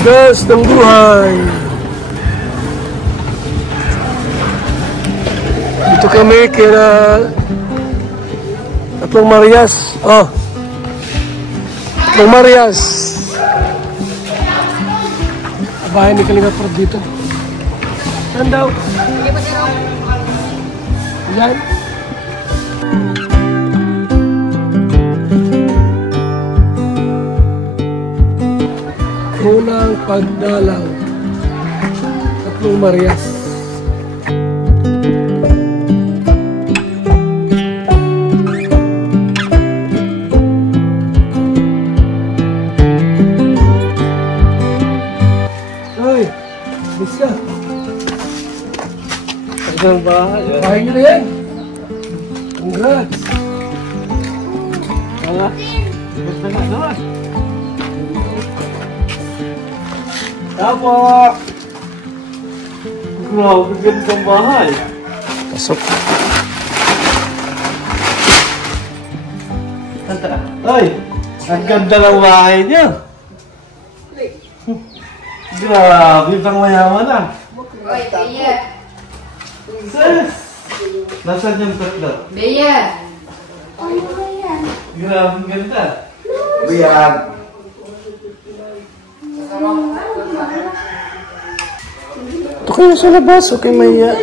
Gas ng buhay. Dito kami kaya Tatlong Marias. Oh. Tatlong Marias. Bahay ni Kalinga Prab dito. Saan daw? Yan. Unang pagdalaw. Tatlong Marias. Ay, bisa. Tagang bahay. Bahay nyo na yan. Congrats. Gusto na doon. Tapo! Grabe, gandang bahay. Pasok. Santa. Ay! Ang ganda ng bahay niya. Grabe, pang mayaman ah. Oy, Bea. Sis! Nasaan yung tatlo? Bea. Ano ba yan? Grabe, ang ganda. Buyag. Ito kayo sa labas, okay Maya.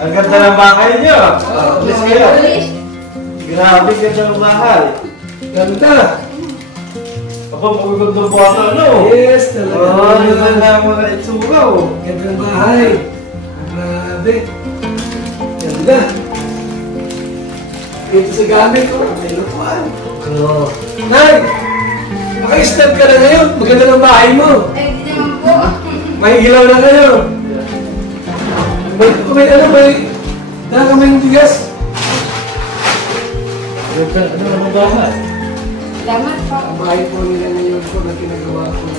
Ang ganda ng bahay niyo. Please kayo. Grabe, ganda ng bahay. Ganda. Ako, magagandang bata, no? Yes, talaga. Oh, ganda na mga itsura, oh. Ganda ng bahay. Grabe. Ganda. Ito sa gamit, oh. May lutuan. Oh. Nay! Maka-start ka na ngayon. Maganda ng bahay mo. Ay, hindi naman po. May ilaw na kayo. May ano, may dala may bigas. Ano naman bahay? Salamat po. Ang bahay po nila ngayon po na ginagawa ko.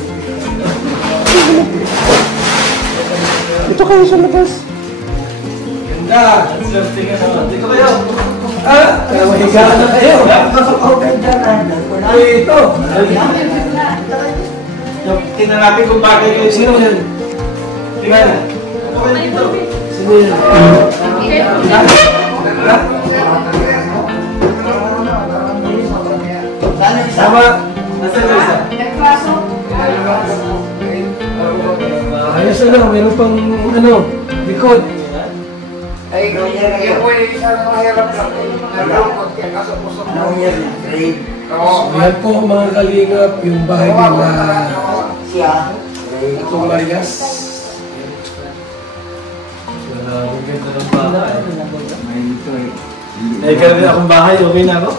Ito kayo sa labas. Ganda. Swerte ka naman. Dito kayo. Ah, mahigaan na kayo. Ay, ito. Tingnan natin kung bakit kayo. Sino yan? Tingnan. Ano kayo dito? Sino yan? Sama. Nasaan kayo isa? Nagpasok. Ayos na lang. Meron pang ano, likod. Ay, yan po yung isang mahirap lang. Nalungkot kaya kaso puso mo. Ayan po mga kalingap, yung bahay nila Siya. Tatlong Marias. Ang ganda ng bahay. May ganito akong bahay, okay na ako?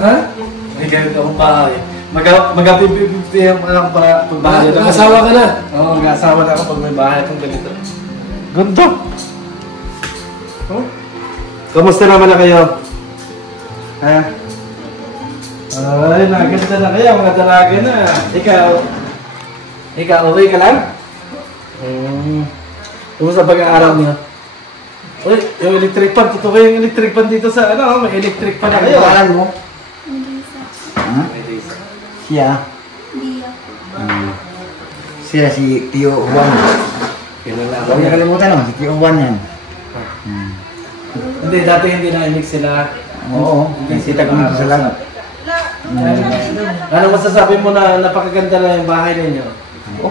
Ha? May ganito akong bahay. Mag-50-50 ang pagbahay. Mag-asawa ka na? Oo, mag-asawa na ako pag may bahay akong ganito. Ganda! Oh? Kamusta naman na kayo? Ha? Ay, naganda na kayo, mga dalaga na. Ikaw, okay ka lang? Kumusta pag-aaral niyo? Uy, yung electric fan, totoo ba yung electric fan dito sa ano? May electric fan na kayo. Pangalan mo? Lisa. Siya. Dia. Siya si Tio Juan. Kilala ako. Huwag nakalimutan naman, si Tio Juan yan. Hindi, dati hindi na-imix sila. Oo, si Tagumit sa lang. Ano masasabi mo na napakaganda na yung bahay ninyo?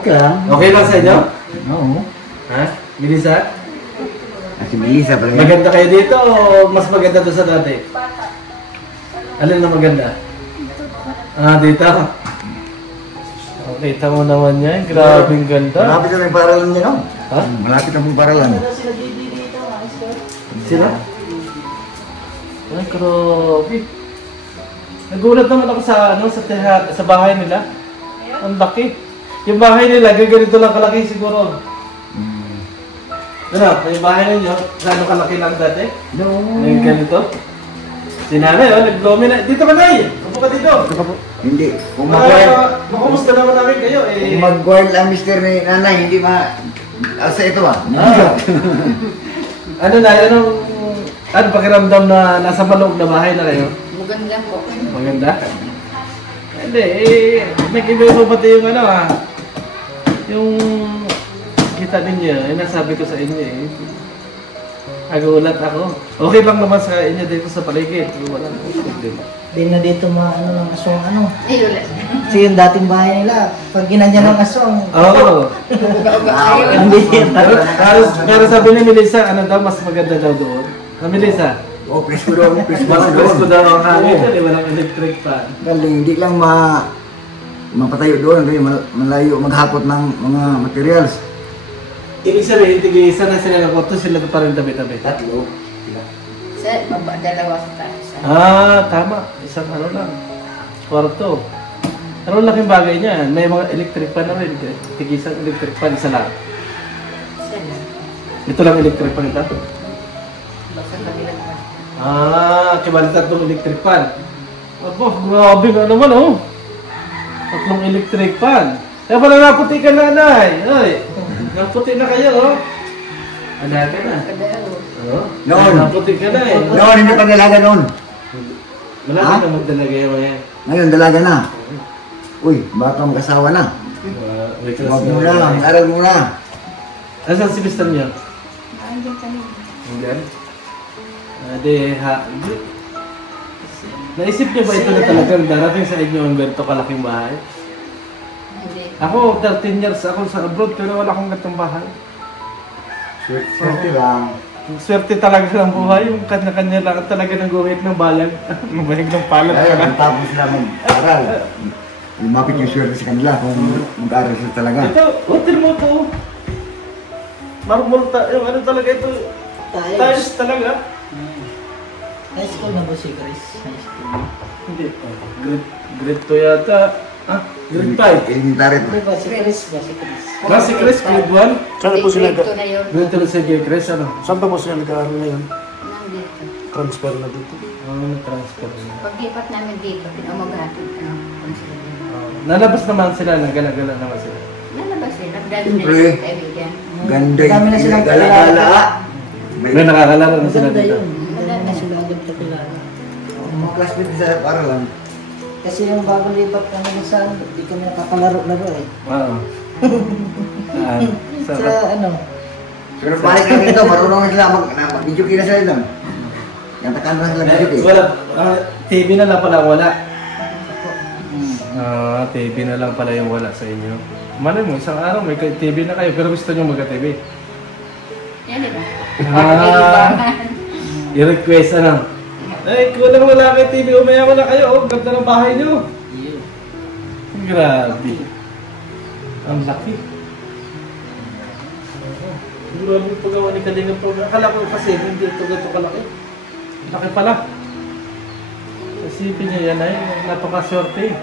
Okay lang. Okay lang sa inyo? Oo. Ha? Bilisa? Si Melissa pala yan. Maganda kayo dito o mas maganda doon sa dati? Alin na maganda? Ah, dito? Kita mo naman yan. Grabing ganda. Malapit na yung paralan niya, no? Ha? Malapit na yung paralan. Sila? Ay, grabe. Nagulat naman ako sa sa bahay nila. Ang laki. Yung bahay nila, ganito lang kalaki siguro. Ano, yung bahay ninyo, gaano kalaki lang dati? No. Yung ganito? Si nanay, nag-dominate. Dito ka, Nay! Upo ka dito. Hindi. Kung mag-guard, Makumusta naman namin kayo eh. kung mag-guard ang mister ni nanay, hindi ma... Asa ito ba? Ano na, ano pakiramdam na nasa maloob na bahay na kayo? Maganda po. Maganda? Hindi, nag-iba pati yung ano yung kita ninyo, nasabi ko sa inyo Nagulat ako. Okay lang naman sa inyo dito sa paligid. Walang problema. Hindi na dito ano ng asong ano. Nilula. Kasi yung dating bahay nila, pag ginanyan ng asong. Oo. Hindi yan. Pero sabi ni Melissa, ano daw, mas maganda daw doon. Na Melissa? Oh, presko doon, presko Mas doon. presko daw ang hangin. Walang electric fan. Galing, hindi lang mapatayo doon, malayo maghapot ng mga materials. Ibig sabihin, tig-isa na sila ng kwarto, sila pa rin tabi-tabi. Tatlo. Sa baba, dalawa sa taas. Tama. Isang ano lang. Kwarto. Pero laking bagay niya. May mga electric fan na rin. Tig-isang electric fan, isa lang. Isa lang. Ito lang electric fan ito. Basta kabilang pa. Kibali tatlong electric fan. Abo, grabe nga naman Tatlong electric fan. Kaya pala naputi ka nanay. Ay, naputi na kayo Ada ka na. Noon. Naputi ka na Noon, hindi pa dalaga noon. Wala ka na magdalaga yung mga yan. Ngayon, dalaga na. Uy, baka mag-asawa na. Huwag muna, mag-aral muna. Asan si Mr. niya? Andiyan kami. Hanggang? Naisip niyo ba ito na talagang darating sa inyo ang ganito kalaking bahay? Hindi. Ako, 13 years ako sa abroad pero wala akong ganitong bahay. Swerte lang. Swerte talaga ng buhay, yung kanya-kanya lang talaga ng guhit ng bayan. Lumahig ng palad ka Ayun, na. kung tapos sila mag-aral. Lumapit yung swerte sa kanila kung mag-aral sila talaga. Ito, hotel mo ito. Marmol yung ano talaga ito. Tiles talaga. High school na ba si Chris? High school. Hindi pa. Grade 2 yata. Grade 5. Elementary pa. Hindi ba si Chris ba si Chris? Si Chris, grade 1. Saan po sila? Dito na yun. Grade 2 si Chris, ano? Saan pa po sila nag-aaral ngayon? Nandito. Transfer na dito. Transfer na. Paglipat namin dito, pinamaghatid. Nalabas naman sila, nagala-gala naman sila. Nalabas sila. Nagdali Siyempre. nila sa kaibigan. Ganda Dami na silang gala-gala. May nakakalaro na sila Maganda dito. yun. Madami na sila agad kakilala. Mga classmate sa paralan. Kasi yung bago lipat kami sa hindi kami nakakalaro-laro Oo. Sa Sarap. ano, So, nagpalik namin ito, marunong na sila mag-video kina sila doon. Gantakan na sila video Wala. TV na lang pala wala. TV na lang pala yung wala sa inyo. Malay mo, isang araw may TV na kayo pero gusto nyo magka-TV. Yan din. I-request ano. Ay, kulang wala kayo TV, umaya wala kayo. Ganda ng bahay nyo. Grabe. Ang laki. Grabe yung paggawa ni Kalinga po. Akala ko kasi hindi ito gato kalaki. Laki pala. Isipin niyo yan ay napaka-shorty.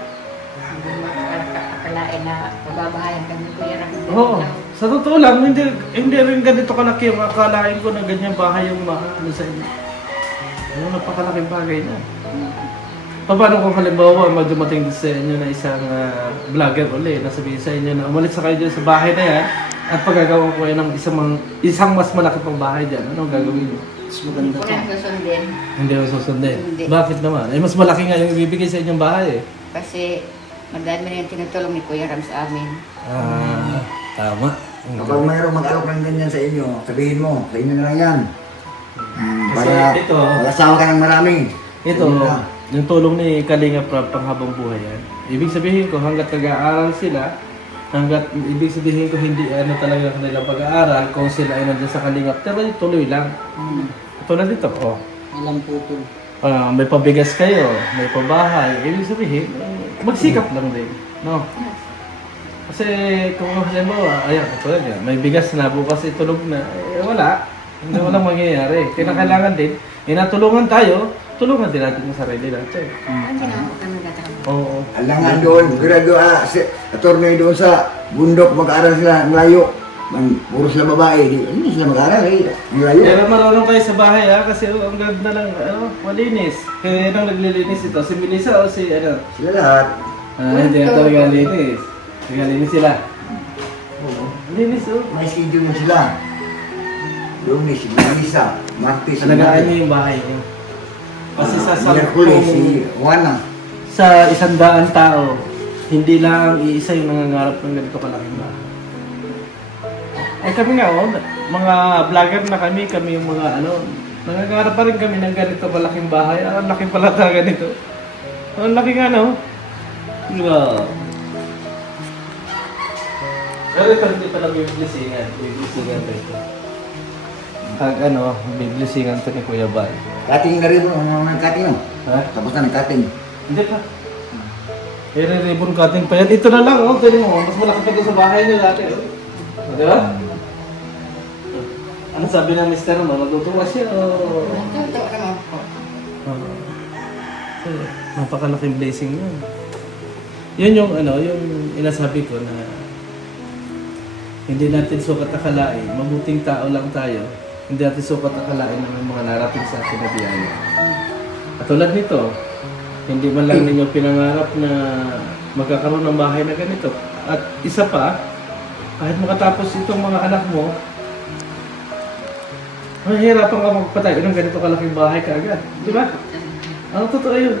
Akalain na mababahayan kami Kuya Ram. Oo. Sa totoo lang, hindi rin ganito kalaki yung akalain ko na ganyan bahay yung ano sa inyo. Ano, napakalaking bagay na. Paano kung halimbawa dumating sa inyo na isang vlogger ulit, nasabihin sa inyo na umalis sa kayo dyan sa bahay na yan at pagagawa ko yan ng isang mas malaki pang bahay dyan, ano gagawin nyo? mas maganda Kung to. ang susundin, Hindi mo susundin. Hindi. Bakit naman? Eh, mas malaki nga yung ibibigay sa inyong bahay eh. kasi madami na yung tinutulong ni Kuya Ram sa amin. Tama. Kapag mayroong mag-alok ng ganyan sa inyo, sabihin mo, sa inyo na lang yan. Kasi Para ito, mag-asawa ka ng marami. ito, yung tulong ni Kalinga Prab panghabang buhay yan. Ibig sabihin ko, hanggat nag-aaral sila, ibig sabihin ko hindi talaga kanilang pag-aaral kung sila ay nandiyan sa Kalingap, pero tuloy lang. Ito na dito, Walang putol. may pabigas kayo, may pabahay, ibig sabihin, magsikap lang din, no? Kasi kung halimbawa, ayan, katulad yan, may bigas na, bukas itulog na, wala. Hindi walang mangyayari. Kailangan din, natulungan tayo, tulungan din natin yung sarili natin. Hindi naman po kami nagtatrabaho. Oo. Alangan doon, attorney doon sa bundok, mag-aaral sila, ang layo. Puro sila babae, hindi sila mag-aaral ang layo. Pero marunong kayo sa bahay kasi ang ganda lang, malinis. Kaya nang naglilinis ito, si Melissa o si Sila lahat. hindi na talaga linis. Naglilinis sila. Oo. Linis May schedule na sila. Lunes, Marisa, Martes, Alagaan niyo yung bahay niyo. Kasi sa Miyerkules, si Juana. sa 100 tao, hindi lang iisa yung nangangarap ng ganito kalaking bahay. Ay kami nga, mga vlogger na kami yung mga nangangarap pa rin kami ng ganito kalaking bahay. Ang laki pala talaga nito. Ang laki nga, no? Wow. Pero ito hindi pala biblisingan. Biblisingan ba ito? Pag biblisingan ito ni Kuya Bal. Cutting na rin ang cutting mo. Ha? Tapos na nag-cutting. Hindi pa. Ribbon cutting pa yan. Ito na lang, oh. Tignan mo. Mas malaki pa ito sa bahay niyo dati, oh. Di ba? Ano sabi ng mister mo? Natutuwa siya, oh. Natutuwa naman po. Napakalaking blessing yun. Yun yung yung inasabi ko na hindi natin sukat akalain, mabuting tao lang tayo, hindi natin sukat akalain ng mga narating sa atin na biyaya. At tulad nito, hindi man lang ninyo pinangarap na magkakaroon ng bahay na ganito. At isa pa, kahit makatapos itong mga anak mo, mahihirapan ka magpatayo ng ganito kalaking bahay kaagad. Di ba? Ang totoo yun.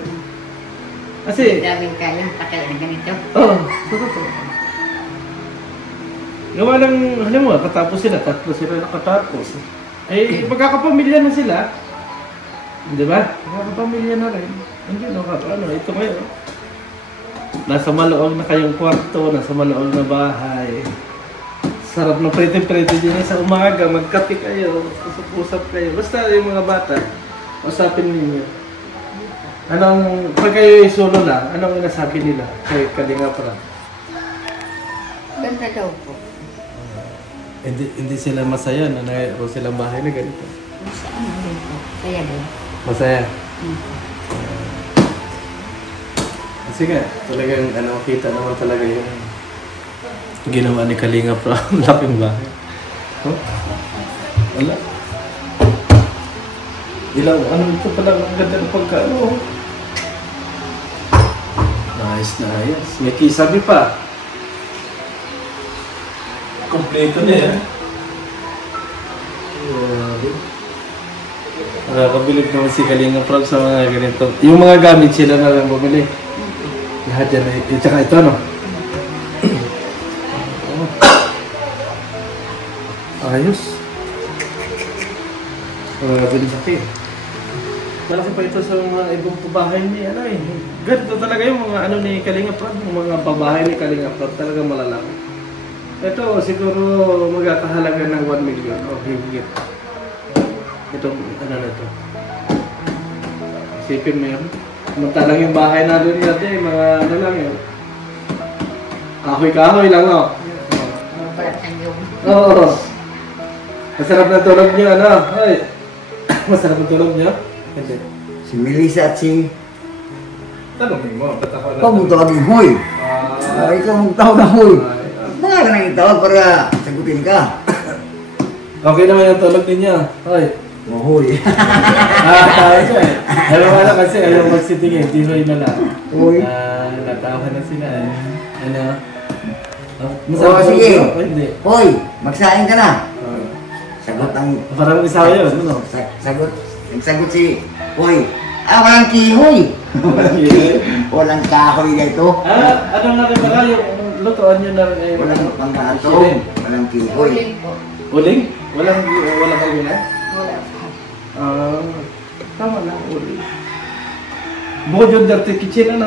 Kasi, Daming kayang patay na ganito. oo, totoo. Gawa ng, alam mo, katapos sila, 3 sila nakatapos. Eh, magkakapamilya na sila. Di ba? Magkakapamilya na rin. Hindi, ito ngayon. Nasa maloob na kayong kwarto, nasa maloob na bahay. Sarap na pretty-pretty din sa umaga, magkape kayo, usap-usap kayo. Basta yung mga bata, usapin ninyo. Pag kayo solo lang, anong inasabi nila kay Kalinga Prab? Ganda daw po. Hindi sila masaya na mayroon silang bahay na ganito. Masaya din po. Kaya din. Masaya? Kasi nga, talagang kita naman talaga yung ginawa ni Kalinga Prab. Laking bahay. Huh? Wala. Ito pala, ang ganda ng pagkaano. Nice. May kisabi pa. Kompleto na yan. Nakakabilib naman si Kalinga Prab sa mga ganito. Yung mga gamit sila na lang bumili. Lahat yan. Tsaka ito, no? Ayos. Nakakabilib sa akin. Malaki pa ito sa mga ibang pabahay ni Ganito talaga yung mga ni Kalinga Prab. Yung mga pabahay ni Kalinga Prab talaga malalaki. Ito siguro magkakahalaga ng 1 million o higit. Itong na ito. Isipin mo yun. Samantalang yung bahay natin natin, mga lang yun. Kahoy-kahoy lang, no? Mga balat ng yung. Oo. Masarap na tulog nyo, Ay. Masarap na tulog nyo? Hindi. Si Melissa at si... Tanongin mo, ba't ako Ikaw mong tawagin, Hoy. Ikaw mong tawag na Hoy. Mga ka nang itawag para sagutin ka. Okay naman yung tulog ninyo. Hoy. Hoy. Tayo siya eh. Alam mo na kasi ayaw magsitingin. Tihoy na lang. Hoy. Natawa na sila eh. Oo, sige. Hindi. Hoy, magsaing ka na. Sagot ang... Parang isaw yun, Sagot. Nagsagot si... Hoy. Walang kihoy. Walang kahoy na ito. Ano na rin pala yung lutoan nyo na rin eh. Walang pangkatong. Walang kihoy. Uling po. Uling? Walang kayo na? Wala po. Tama na, uling. Bukod yung dirty kitchen,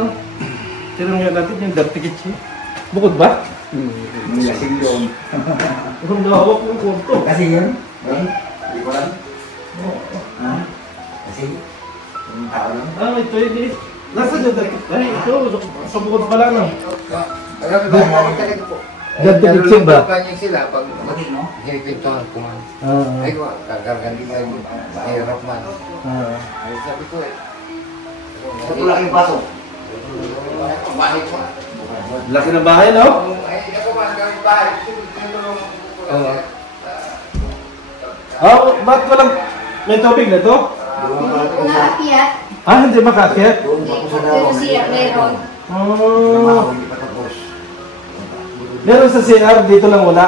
Tignan nga natin yung dirty kitchen. Bukod ba? May lasing doon. Kung gawak yung kurto. Kasi yun? Hindi ko lang. Kasi yung tao lang. Ito hindi. Nasa yung dirty kitchen? Ay, ito. Sa bukod pala, Alam mo ba, talaga po. Dirty kitchen ba? Kanya sila pag ginipintuhan ko man. Ay ko, kagargan din kayo mahirap man. Ay sabi ko Ito lang yung paso. Bahay ko. Laki ng bahay, no? Ay, ako man, kami bahay. Ba't walang... May tubig na to? Nakaakyat. Hindi makaakyat? Doon pa po sa Pero dawa. siya meron. Hindi pa tapos. Meron sa CR, dito lang wala.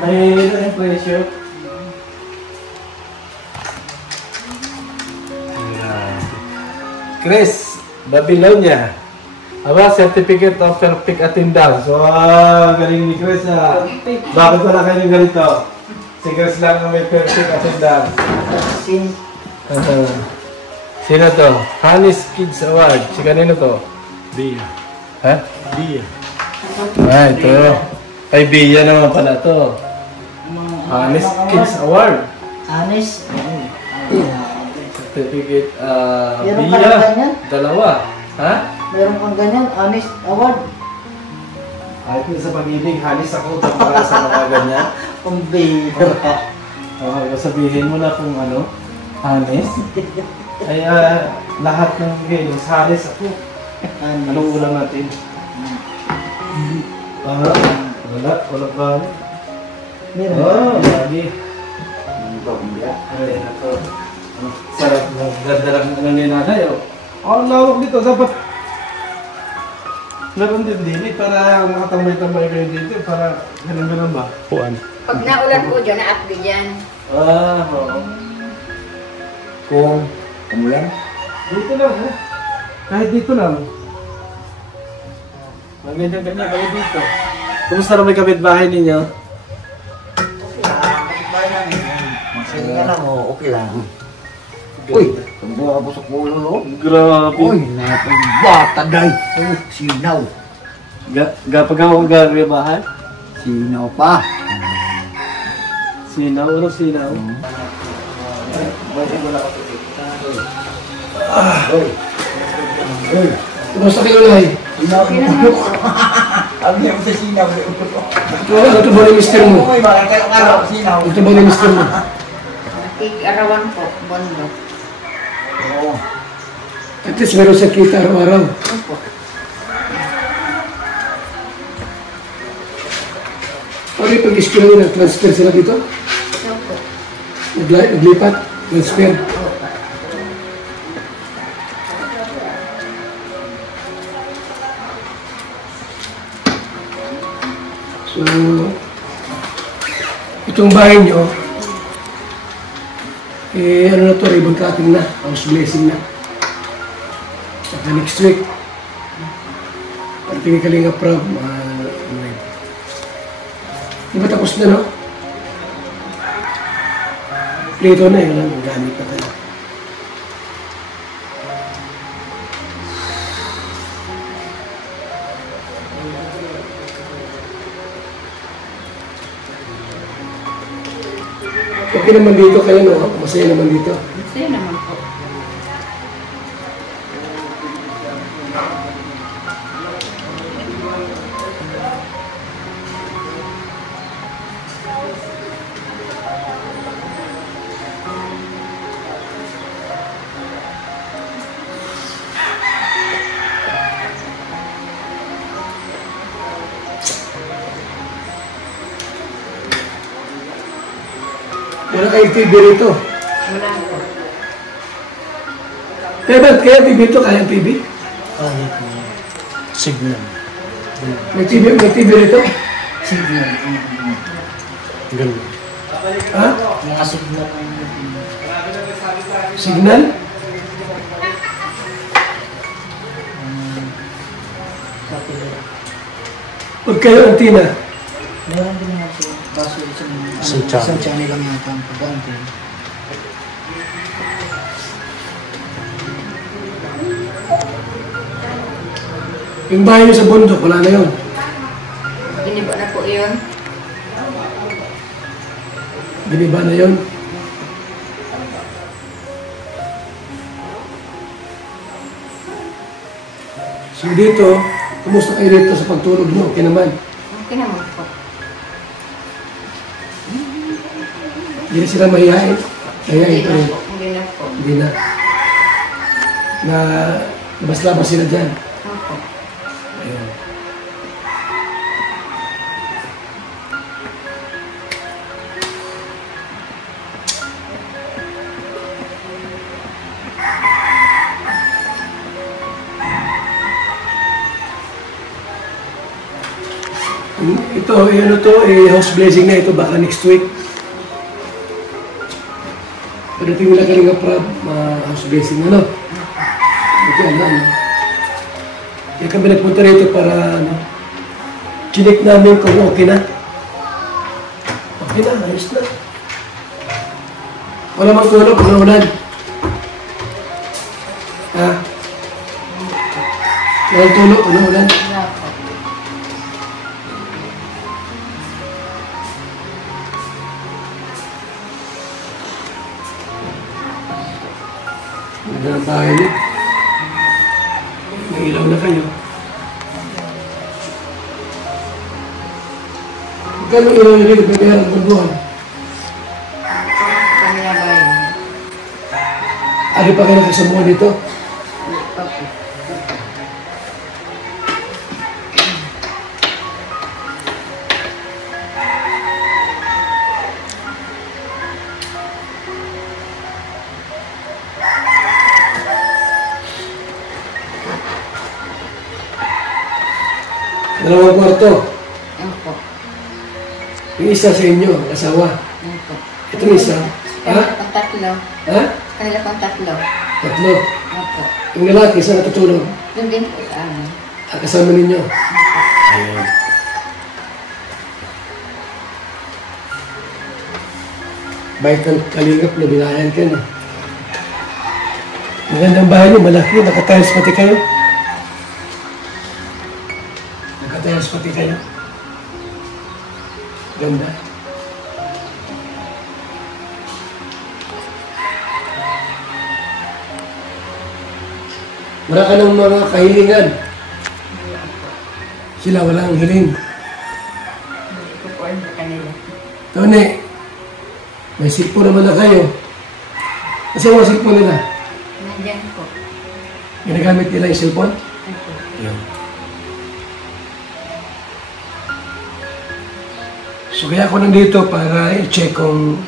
May pressure. Grabe. Chris, Babylonia. Aba, certificate of perfect attendance. So, galing ni Chris ah. Bakit pala kayo ganito? Si Chris lang ang may perfect attendance. Sino to? Honey's Kids Award. Si kanino to? Bia. Ha? Bia. Ah, ito. Ay, Bia naman pala to. Honey's Kids Award. Honest? Certificate, Meron ka na Bia. ganyan? Dalawa. Ha? Meron kang ganyan, honest award. Kahit na sa pag-ibig, halis ako para sa mga ganyan. Pambira. Okay, sabihin mo na kung ano, honest. Ay, lahat ng games, halis ako. Anong ulam natin? Wala pa. Meron. Oh, lagi. Ay, ako. Sarap na, ganda lang ng ninanay, oh. Ang lawak dito, dapat meron din din, para makatambay-tambay kayo dito, para ganun-ganun ba? Puan. Pag naulan po dyan, na-upgrade yan. Oo. Kung umulan, Dito lang, ha? Kahit dito lang. Ganyan-ganyan kayo dito. Kumusta na may kapitbahay ninyo? masaya ka lang, okay lang. Uy, tumbuha ka po sa kulo, no? Grabe. Uy, napagbata, day. Sinaw. Gapag ako gagawin bahay? Sinaw pa. Sinaw? Ano sinaw? Uy. Uy. Kumusta kayo na eh? Sinaw. Sabi niya ko sa sinaw. Ito ba ni mister mo? Uy, bakit kayo nga sinaw? Ito ba ni mister mo? Arawan po, bondo. Oo. At least meron sa kita araw-araw. Opo. Pari pag-school nyo nag-transfer sila dito? Opo. Naglipat? Transfer? So, itong bahay nyo, ano na to, ribbon cutting na, house blessing na. Saka next week, pagtingin Kalinga Prab, di ba tapos na, no? Prito na yun, ang gamit pa tayo. Okay naman dito kayo, no? Masaya naman dito. Masaya naman po. Wala kayong TV rito. Wala po. Kaya TV ito? Kaya TV? Signal. May TV rito? Signal. Ganun. Ha? Mga signal. Signal? Pag kayo antina, Meron din nga siya. Kaso Isang channel. isang channel lang yata ang pagkante. yung bahay nyo sa bundok, wala na yun. Giniba na po yun. Biniba na yun. So dito, kumusta kayo dito sa pagtulog nyo? Okay naman. Okay naman po. Hindi na sila mahihain. Mahihain pa rin. po. Hindi na po. Hindi na. Na labas-labas sila dyan. Opo. Ayun. Ito, ano to, house blessing na ito, baka next week. Pagdating nila Kalinga Prab, house blessing, ano? Ito yan, ano. Kaya kami nagpunta rito para, ano, chinik namin kung okay na. Okay na, ayos na. Wala mang tulog, ulan. Ha? Walang tulog, ulan. Wala po. Maganda ang bahay niyo. May ilaw na kayo. Magkano ilaw na rin, babayaran ng buwan? Kami na ba yun? Ano pa kayo nakasamuha dito? Okay. Dalawang kwarto. Yan po. Yung isa sa inyo, asawa. Yan po. Itong isa. Ha? Pang tatlo. Ha? Kanila pang tatlo. Tatlo. Yan po. Yung lalaki, saan natutulog? Doon din po sa amin. Kasama ninyo. Ayan. Baik kang kalingap na binayan ka na. Magandang bahay niyo, malaki. Nakatiles pati kayo. Nakatiles pati kayo. Ganda. Wala ka ng mga kahilingan. Sila walang hiling. Hindi ko po alam sa kanila. Tony, may sikpo naman na kayo. Kasi ang mga sikpo nila, Nandiyan po. ginagamit nila yung cellphone. Opo. So kaya ako nandito para i-check kung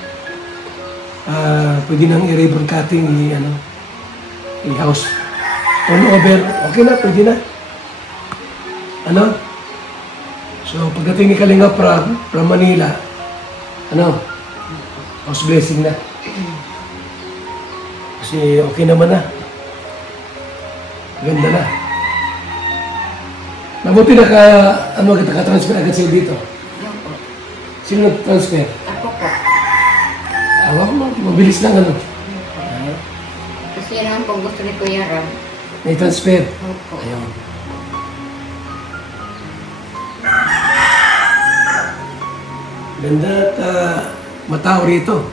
pwede nang i-ribbon cutting i-house. Turnover, okay na, pwede na. Ano? So pagdating ni Kalinga from Manila, house blessing na. Kasi okay naman na. Ganda na. Mabuti na ka-transfer agad sa'yo dito. Yan po. Sino nag-transfer? Ako po. Awak mo, mabilis lang ano. Kasi yan naman po gusto ni Kuya Ram. May transfer. Opo. Ayun. Ganda at matao rito.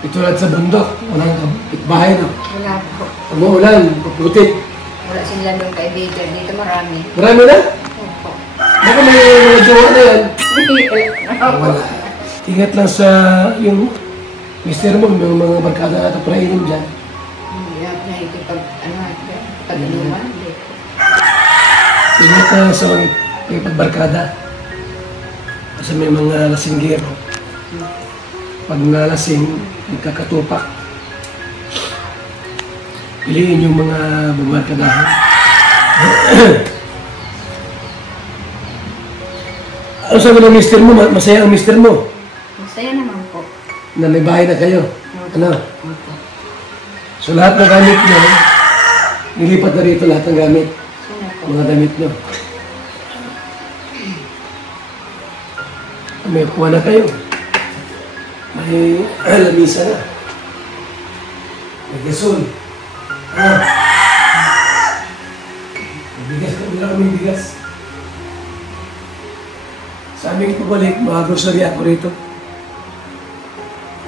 Ito lang sa bundok. Walang bahay na. Wala po. Umuulan, puputik. Wala sila doon kaibigan. Dito marami. Marami na. Opo. Baka may mga jowa na yan. Wala. Ingat lang sa yung mister mo, yung mga barkada na ito prainin dyan. Hindi na nakikipag, pag-inuman. Hindi po. Ingat lang sa mga pagbarkada. Kasi may mga lasinggero. Pag nalasing, nagkakatupak. Piliin yung mga babarkadahan. Ano sabi ng mister mo? Masaya ang mister mo Masaya naman po. na may bahay na kayo. Ano? Opo. So lahat ng gamit nyo, nilipat na rito lahat ng gamit. Sino po? Mga damit nyo. May kuha na kayo. May lamisa na. May gasol. May bigas ka. Wala kaming bigas. Sa aming pabalik, mga grocery ako rito.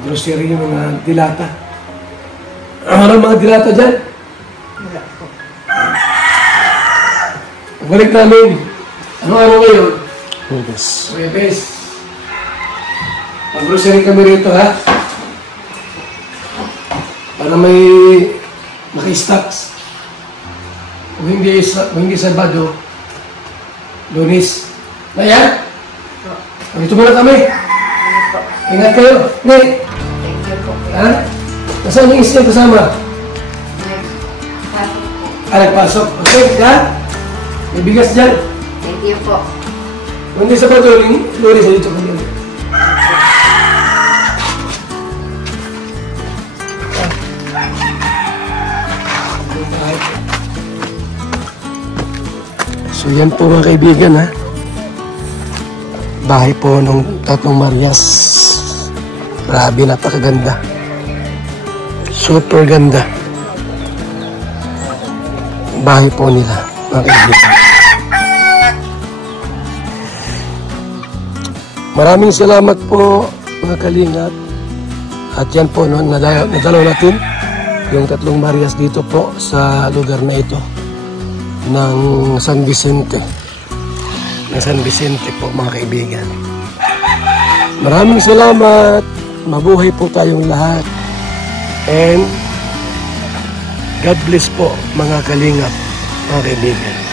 Grocery yung mga dilata. Ano mga dilata dyan? Wala po. Pagbalik namin. Anong araw ngayon? Hugas. Webes. Mag-grocery kami rito, ha? Para may maki-stocks. Kung hindi Sabado, Lunes. Na yan? Dito muna kami. Ingat kayo. Ni, Thank you po. ha? Nasaan yung isa kasama? Pasok po. Nagpasok. Okay, ha? May bigas dyan. Thank you po. Kung hindi Sabado, Lunes, dito kami. So yan po mga kaibigan ha. Bahay po nung Tatlong Marias. Grabe, napakaganda. Super ganda. Bahay po nila mga kaibigan. Maraming salamat po mga kalingap. At yan po no, nadalaw natin yung Tatlong Marias dito po sa lugar na ito ng San Vicente. Ng San Vicente po mga kaibigan. Maraming salamat. Mabuhay po tayong lahat. And God bless po mga kalingap, mga kaibigan.